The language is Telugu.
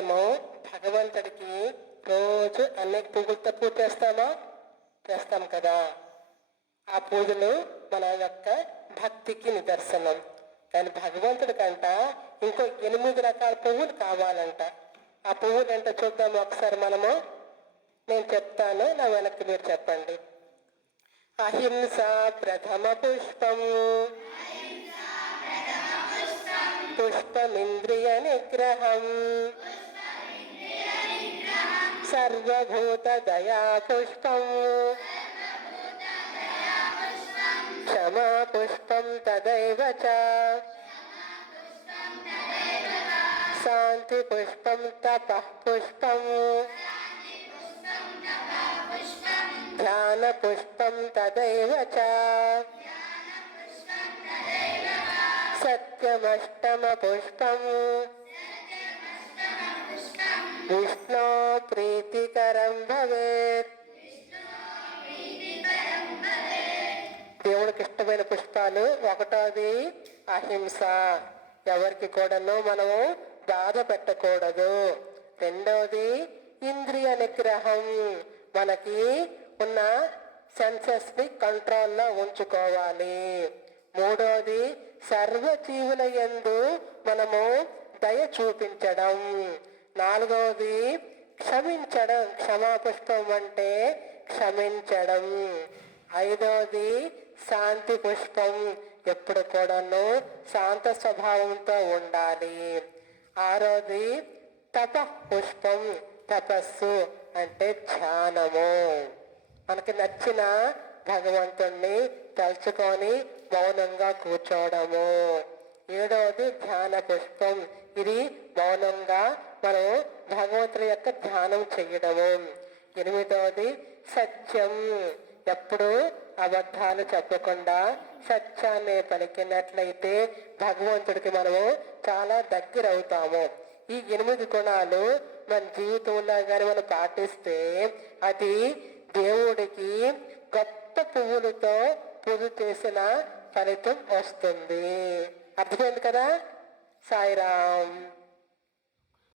మనము భగవంతుడికి రోజు అనేక పువ్వులతో పూజ చేస్తామా? చేస్తాం కదా. ఆ పూజలు మన యొక్క భక్తికి నిదర్శనం. కానీ భగవంతుడి కంట ఇంకో 8 రకాల పువ్వులు కావాలంట. ఆ పువ్వులు అంటే చూద్దాము ఒకసారి మనము. నేను చెప్తాను, నా వెనక్కి మీరు చెప్పండి. అహింస ప్రథమ పుష్పం, పుష్పమింద్రియ నిగ్రహం, సర్వభూత దయా పుష్పం, క్షమా పుష్పం తదైవ చ, శాంతి పుష్పం తపః పుష్పం, ధ్యాన పుష్పం తదైవ చ, సత్యమష్టమ పుష్పం, విష్ణు ప్రీతికరం భవేత్. దేవుడికి ఇష్టమైన పుష్పాలు. ఒకటోది అహింస, ఎవరికి కూడాను మనము బాధ పెట్టకూడదు. రెండవది ఇంద్రియ నిగ్రహం, మనకి ఉన్న సెన్సెస్ ని కంట్రోల్లో ఉంచుకోవాలి. మూడవది సర్వజీవుల యందు మనము దయ చూపించడం. నాలుగవది క్షమించడం, క్షమాపుష్పం అంటే క్షమించడం. ఐదవది శాంతి పుష్పం, ఎప్పుడు కూడాను శాంత స్వభావంతో ఉండాలి. ఆరోది తప పుష్పం, తపస్సు అంటే ధ్యానము, మనకి నచ్చిన భగవంతుణ్ణి తలుచుకొని మౌనంగా కూర్చోవడము. ఏడవది ధ్యాన పుష్పం, ఇది మౌనంగా మనం భగవంతుని యొక్క ధ్యానం చెయ్యడము. ఎనిమిదవది సత్యం, ఎప్పుడు అబద్ధాలు చెప్పకుండా సత్యాన్ని పలికినట్లయితే భగవంతుడికి మనము చాలా దగ్గర అవుతాము. ఈ 8 గుణాలు మన జీవితంలో కానీ మనం పాటిస్తే అది దేవుడికి గొప్ప పువ్వులతో పూజ చేసిన ఫలితం వస్తుంది. అర్థమైంది కదా? సాయిరామ్.